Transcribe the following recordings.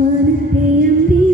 I wanna someone AMB.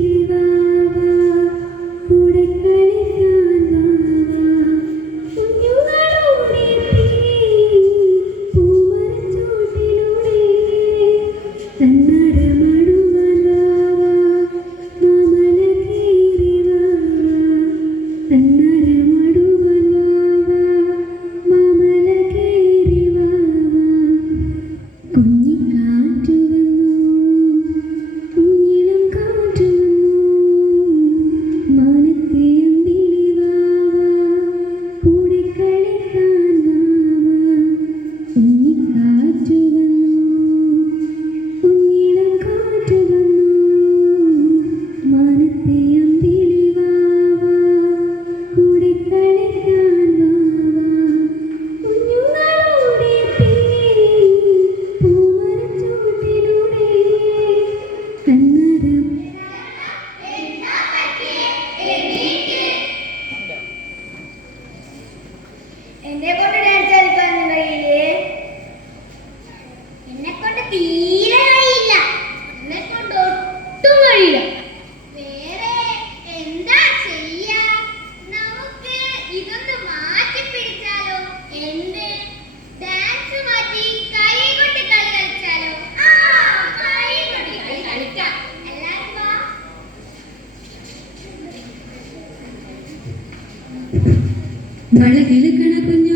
വളകിലുക്കണ കുഞ്ഞോളെ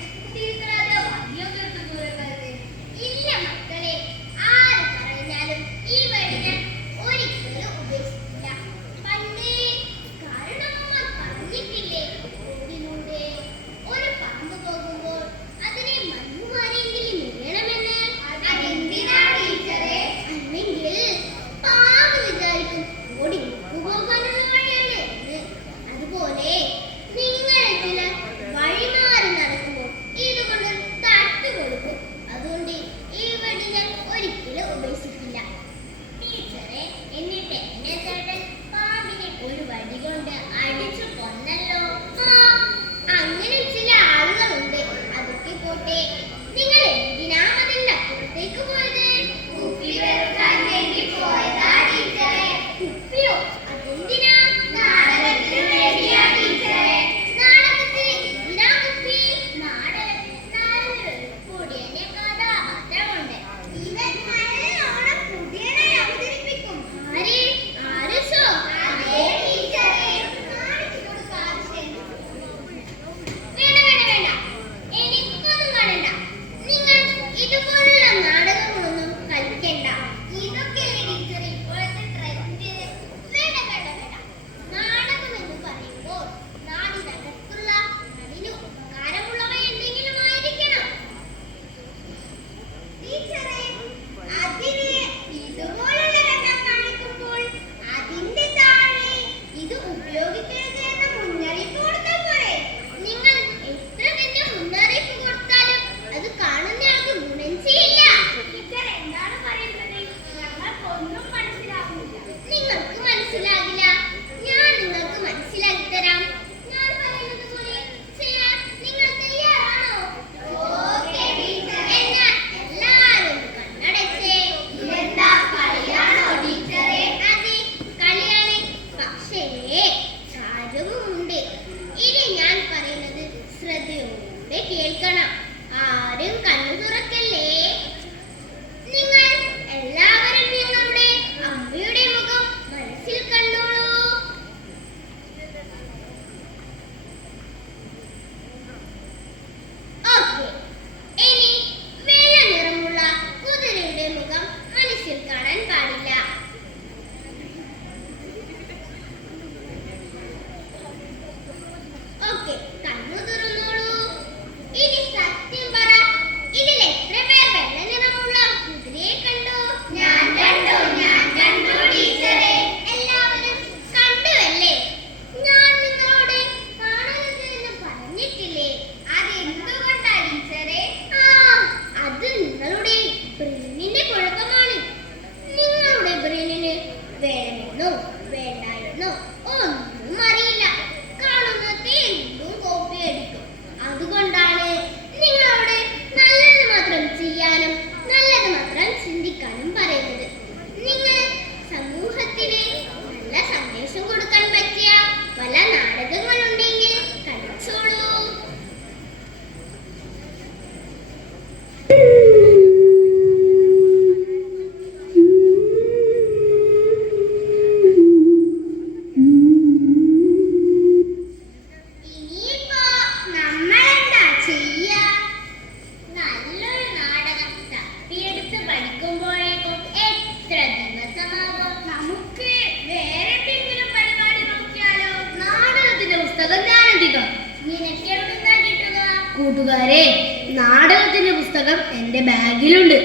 കൂട്ടുകാരെ നാടകത്തിന്റെ പുസ്തകം എന്റെ ബാഗിലുണ്ട്.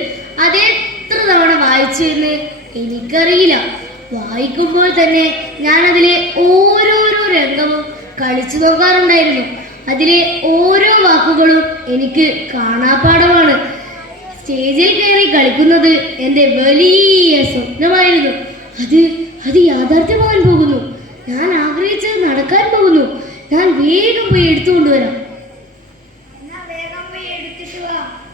അത് എത്ര തവണ വായിച്ചെന്ന് എനിക്കറിയില്ല. വായിക്കുമ്പോൾ തന്നെ ഞാൻ അതിലെ ഓരോരോ രംഗവും കളിച്ചു നോക്കാറുണ്ടായിരുന്നു. അതിലെ ഓരോ വാക്കുകളും എനിക്ക് കാണാപ്പാടമാണ് സ്റ്റേജിൽ കയറി കളിക്കുന്നത് എന്റെ വലിയ സ്വപ്നമായിരുന്നു. അത് അത് യാഥാർത്ഥ്യമാകാൻ പോകുന്നു. ഞാൻ ആഗ്രഹിച്ചത് നടക്കാൻ പോകുന്നു. ഞാൻ വേഗം പോയി എടുത്തുകൊണ്ടുവരാം. Thank you, Shiva.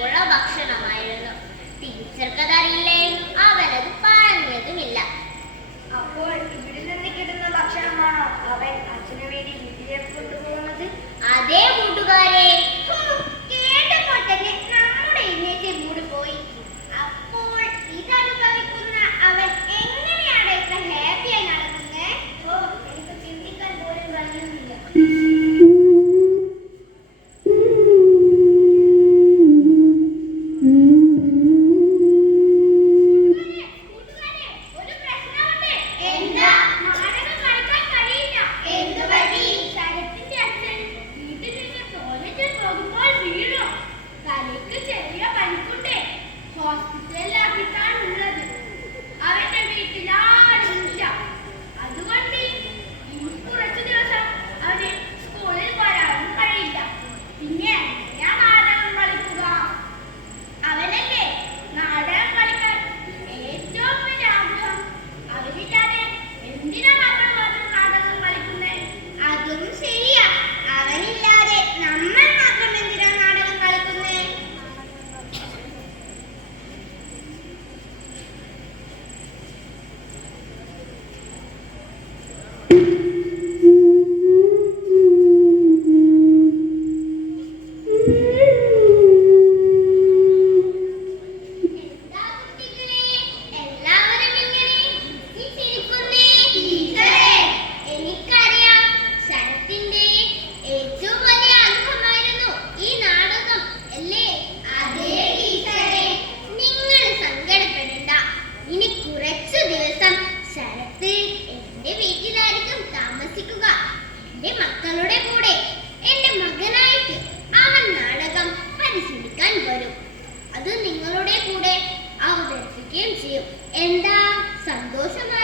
我让老师。എന്റെ മക്കളുടെ കൂടെ എന്റെ മകനായിട്ട് അവൻ നാടകം പരിശീലിക്കാൻ വരും. അത് നിങ്ങളുടെ കൂടെ അവതരിപ്പിക്കുകയും ചെയ്യും. എന്താ സന്തോഷമായി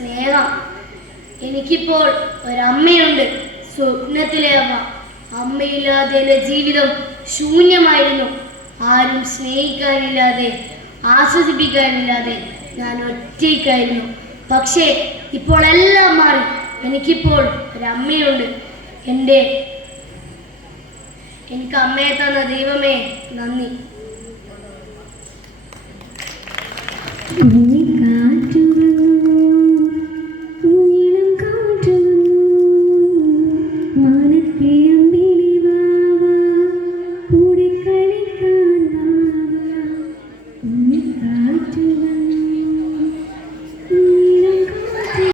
സ്നേഹ. എനിക്കിപ്പോൾ ഒരമ്മയുണ്ട്. സ്വപ്നത്തിലെ അമ്മ. അമ്മയില്ലാതെ എന്റെ ജീവിതം ശൂന്യമായിരുന്നു. ആരും സ്നേഹിക്കാനില്ലാതെ ആസ്വദിപ്പിക്കാനില്ലാതെ ഞാൻ ഒറ്റയ്ക്കായിരുന്നു. പക്ഷേ ഇപ്പോൾ എല്ലാം മാറി. എനിക്കിപ്പോൾ ഒരമ്മയുണ്ട്. എന്റെ എനിക്ക് അമ്മയെ തന്ന ദൈവമേ നന്ദി.